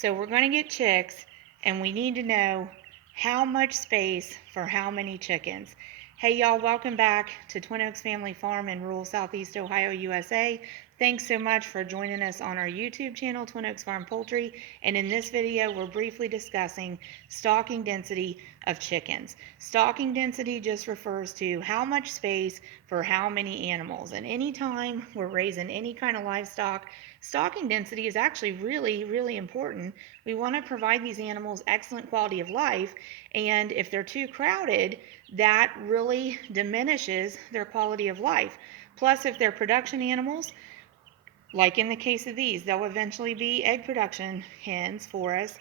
So we're going to get chicks, and we need to know how much space for how many chickens. Hey y'all, welcome back to Twin Oaks Family Farm in rural Southeast Ohio, USA. Thanks so much for joining us on our YouTube channel, Twin Oaks Farm Poultry. And in this video, we're briefly discussing stocking density of chickens. Stocking density just refers to how much space for how many animals. And anytime we're raising any kind of livestock, stocking density is actually really important. We want to provide these animals excellent quality of life, and if they're too crowded, that really diminishes their quality of life. Plus, if they're production animals, like in the case of these, they'll eventually be egg production hens for us.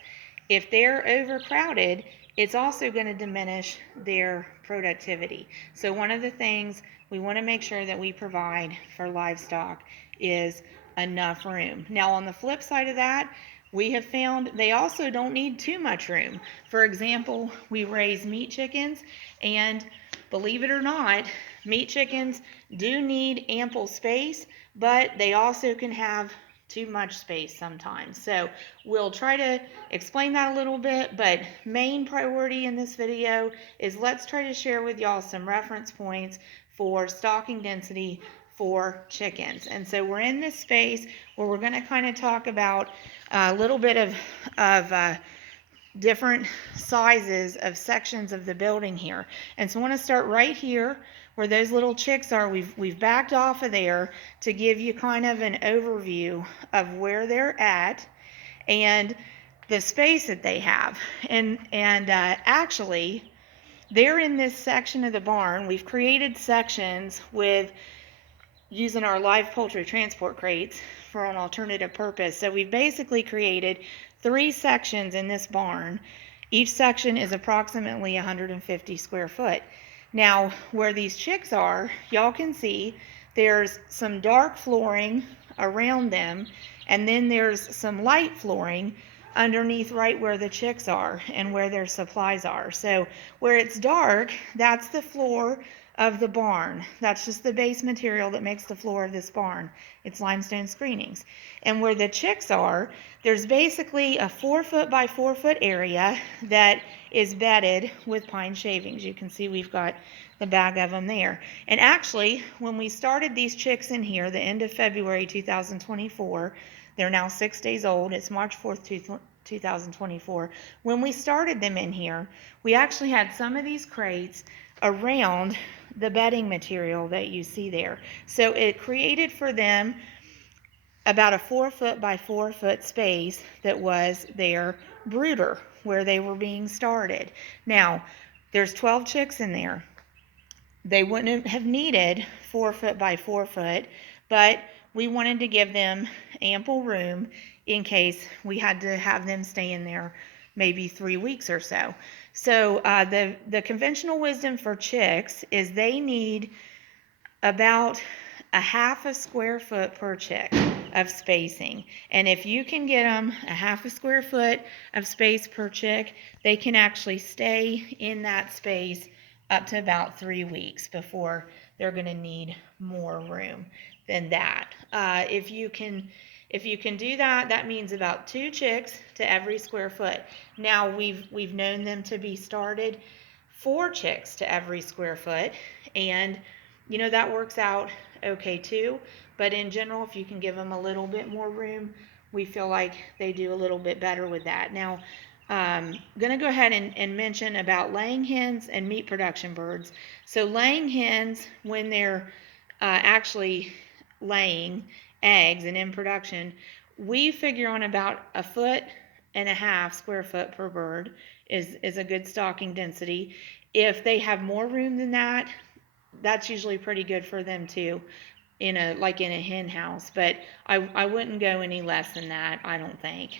If they're overcrowded, it's also going to diminish their productivity. So one of the things we want to make sure that we provide for livestock is enough room. Now, on the flip side of that, we have found they also don't need too much room. For example, we raise meat chickens, and believe it or not, meat chickens do need ample space, but they also can have too much space sometimes. So we'll try to explain that a little bit, but main priority in this video is let's try to share with y'all some reference points for stocking density for chickens. And so we're in this space where we're going to kind of talk about a little bit of different sizes of sections of the building here. And so I want to start right here where those little chicks are. We've backed off of there to give you kind of an overview of where they're at and the space that they have. And actually, they're in this section of the barn. We've created sections with using our live poultry transport crates for an alternative purpose. So we've basically created 3 sections in this barn. Each section is approximately 150 square foot. Now, where these chicks are, y'all can see there's some dark flooring around them, and then there's some light flooring underneath right where the chicks are and where their supplies are. So where it's dark, that's the floor of the barn. That's just the base material that makes the floor of this barn. It's limestone screenings. And where the chicks are, there's basically a 4 foot by 4 foot area that is bedded with pine shavings. You can see we've got the bag of them there. And actually, when we started these chicks in here, the end of February 2024, they're now 6 days old. It's March 4th, 2024. When we started them in here, we actually had some of these crates around the bedding material that you see there. So it created for them about a 4 foot by 4 foot space that was their brooder where they were being started. Now, there's 12 chicks in there. They wouldn't have needed 4 foot by 4 foot, but we wanted to give them ample room in case we had to have them stay in there maybe 3 weeks or so. So the conventional wisdom for chicks is they need about a half a square foot per chick of spacing. And if you can get them a half a square foot of space per chick, they can actually stay in that space up to about 3 weeks before they're going to need more room than that. If you can do that, that means about 2 chicks to every square foot. Now we've known them to be started 4 chicks to every square foot, and you know that works out okay too. But in general, if you can give them a little bit more room, we feel like they do a little bit better with that. Now, I'm going to go ahead and mention about laying hens and meat production birds. So laying hens, when they're actually laying eggs and in production, we figure on about 1.5 square foot per bird is a good stocking density. If they have more room than that, that's usually pretty good for them too, like in a hen house. But I wouldn't go any less than that, I don't think.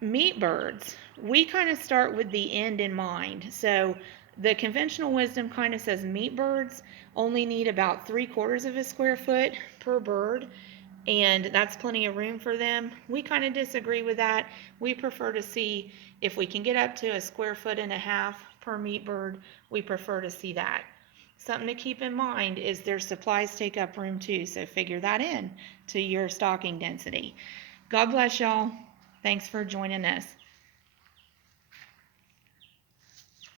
Meat birds, we kind of start with the end in mind. So the conventional wisdom kind of says meat birds only need about 3/4 of a square foot per bird, and that's plenty of room for them. We kind of disagree with that. We prefer to see if we can get up to 1.5 square foot per meat bird, we prefer to see that. Something to keep in mind is their supplies take up room too, so figure that in to your stocking density. God bless y'all. Thanks for joining us.